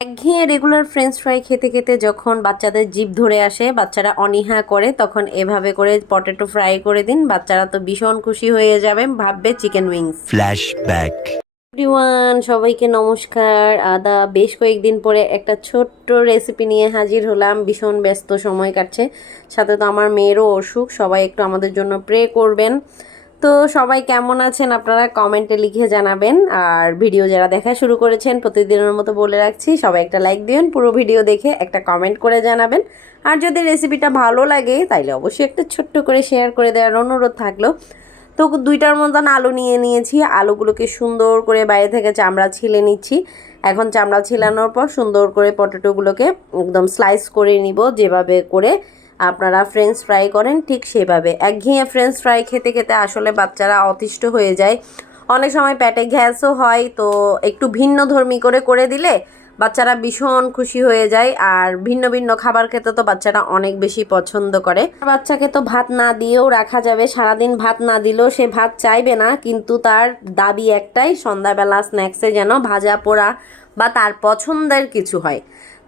একঘেয়ে regular French fry খেতে খেতে যখন বাচ্চাদের জিভ ধরে আসে বাচ্চারা অনীহা করে তখন এভাবে করে পটেটো ফ্রাই করে দিন বাচ্চারা তো ভীষণ খুশি হয়ে যাবে ভাববে চিকেন উইংস Flashback. এভরিওয়ান সবাইকে নমস্কার। আদা বেশ কয়েকদিন পরে একটা ছোট্ট রেসিপি নিয়ে হাজির হলাম। ভীষণ ব্যস্ত সময় কাটছে। সাথে তো আমার মেয়েরও অসুখ। সবাই একটু আমাদের জন্য প্রে করবেন। তো সবাই কেমন আছেন আপনারা কমেন্টে লিখে জানাবেন। আর ভিডিও যারা দেখা শুরু করেছেন, প্রতিদিনের মতো বলে রাখছি, সবাই একটা লাইক দিবেন পুরো ভিডিও দেখে একটা কমেন্ট করে জানাবেন। আর যদি রেসিপিটা ভালো লাগে, তাইলে অবশ্যই একটা ছোট্ট করে শেয়ার করে দেওয়ার অনুরোধ থাকল। তো দুইটার মতন আলু নিয়ে নিয়েছি। আলুগুলোকে সুন্দর করে বাইরে থেকে চামড়া ছিলে নিচ্ছি। এখন চামড়া ছিলানোর পর সুন্দর করে পটেটোগুলোকে একদম স্লাইস করে নিব, যেভাবে করে আপনারা ফ্রেঞ্চ ফ্রাই করেন, ঠিক সেভাবে। একঘেয়ে ফ্রেঞ্চ ফ্রাই খেতে খেতে আসলে বাচ্চারা অতিষ্ঠ হয়ে যায়। অনেক সময় পেটে গ্যাসও হয়, তো একটু ভিন্ন ধর্মী করে করে দিলে বাচ্চারা ভীষণ খুশি হয়ে যায়। আর ভিন্ন ভিন্ন খাবার খেতে তো বাচ্চারা অনেক বেশি পছন্দ করে। বাচ্চাকে তো ভাত না দিয়েও রাখা যাবে। সারাদিন ভাত না দিলেও সে ভাত চাইবে না, কিন্তু তার দাবি একটাই, সন্ধ্যাবেলা স্ন্যাক্সে যেন ভাজা পোড়া বা তার পছন্দের কিছু হয়।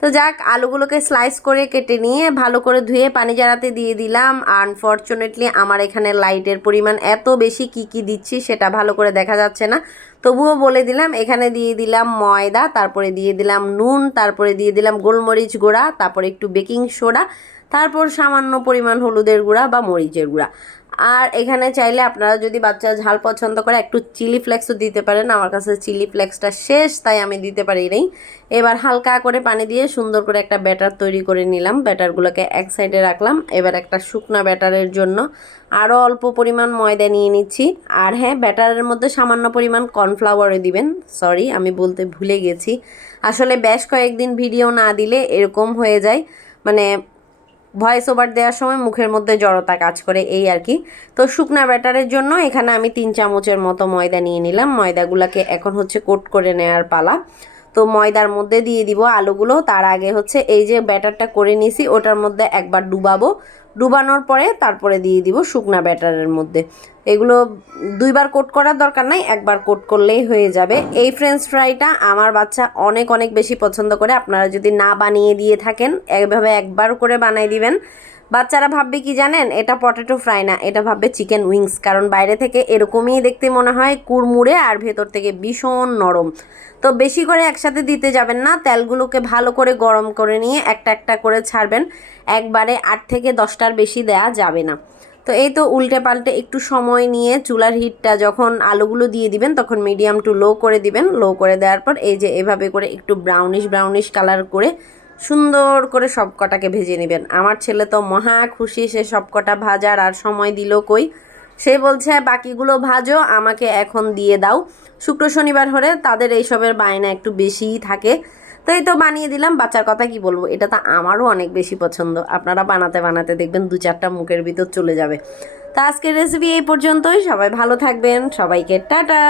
তো যাক, আলুগুলোকে স্লাইস করে কেটে নিয়ে ভালো করে ধুয়ে পানি জারাতে দিয়ে দিলাম। আনফর্চুনেটলি আমার এখানে লাইটের পরিমাণ এত বেশি কি কি দিচ্ছি সেটা ভালো করে দেখা যাচ্ছে না। তবুও বলে দিলাম, এখানে দিয়ে দিলাম ময়দা, তারপরে দিয়ে দিলাম নুন, তারপরে দিয়ে দিলাম গোলমরিচ গুঁড়া, তারপরে একটু বেকিং সোডা তারপর সামান্য পরিমাণ হলুদের গুঁড়া বা মরিচের গুঁড়া। আর এখানে চাইলে আপনারা যদি বাচ্চা ঝাল পছন্দ করে একটু চিলি ফ্লেক্সও দিতে পারেন। আমার কাছে চিলি ফ্লেক্সটা শেষ, তাই আমি দিতে পারি নাই। এবার হালকা করে পানি দিয়ে সুন্দর করে একটা ব্যাটার তৈরি করে নিলাম। ব্যাটারগুলোকে এক সাইডে রাখলাম। এবার একটা শুকনা ব্যাটারের জন্য আরও অল্প পরিমাণ ময়দা নিয়ে নিচ্ছি। আর হ্যাঁ ব্যাটারের মধ্যে সামান্য পরিমাণ কর্নফ্লাওয়ারও দিবেন। সরি, আমি বলতে ভুলে গেছি। আসলে বেশ কয়েকদিন ভিডিও না দিলে এরকম হয়ে যায়। মানে ভয়েস ওভার দেওয়ার সময় মুখের মধ্যে জড়তা কাজ করে, এই আর কি। তো শুকনা ব্যাটারের জন্য এখানে আমি তিন চামচের মতো ময়দা নিয়ে নিলাম। ময়দাগুলোকে এখন হচ্ছে কোট করে নেওয়ার পালা। তো ময়দার মধ্যে দিয়ে দিব আলুগুলো। তার আগে হচ্ছে এই যে ব্যাটারটা করে নিয়েছি ওটার মধ্যে একবার ডুবাবো। ডুবানোর পরে তারপরে দিয়ে দিব শুকনা ব্যাটারের মধ্যে। এগুলো দুইবার কোট করার দরকার নাই, একবার কোট করলেই হয়ে যাবে। এই ফ্রেঞ্চ ফ্রাইটা আমার বাচ্চা অনেক অনেক বেশি পছন্দ করে। আপনারা যদি না বানিয়ে দিয়ে থাকেন, এভাবে একবার করে বানিয়ে দিবেন। বাচ্চারা ভাববে কি জানেন? এটা পটেটো ফ্রাই না, এটা ভাববে চিকেন উইংস। কারণ বাইরে থেকে এরকমই দেখতে মনে হয় কুড়মুড়ে আর ভেতর থেকে ভীষণ নরম। তো বেশি করে একসাথে দিতে যাবেন না, তেলগুলোকে ভালো করে গরম করে নিয়ে একটা একটা করে ছাড়বেন। একবারে আট থেকে দশটার বেশি দেয়া যাবে না। তো এই তো উল্টে পাল্টে একটু সময় নিয়ে চুলার হিটটা যখন আলুগুলো দিয়ে দিবেন, তখন মিডিয়াম টু লো করে দিবেন। লো করে দেওয়ার পর এই যে এভাবে করে একটু ব্রাউনিশ ব্রাউনিশ কালার করে সুন্দর করে সব কটাকে ভেজে নেবেন। আমার ছেলে তো মহা খুশি, সে সব কটা ভাজার আর সময় দিল কই? সে বলছে, বাকিগুলো ভাজো, আমাকে এখন দিয়ে দাও। শুক্র শনিবার হলে তাদের এইসবের বায়না একটু বেশিই থাকে। তো এই তো বানিয়ে দিলাম। বাচ্চার কথা কি বলব? এটা তো আমারও অনেক বেশি পছন্দ। আপনারা বানাতে বানাতে দেখবেন দু চারটা মুখের ভিতর চলে যাবে। তো আজকের রেসিপি এই পর্যন্তই। সবাই ভালো থাকবেন। সবাইকে টাটা!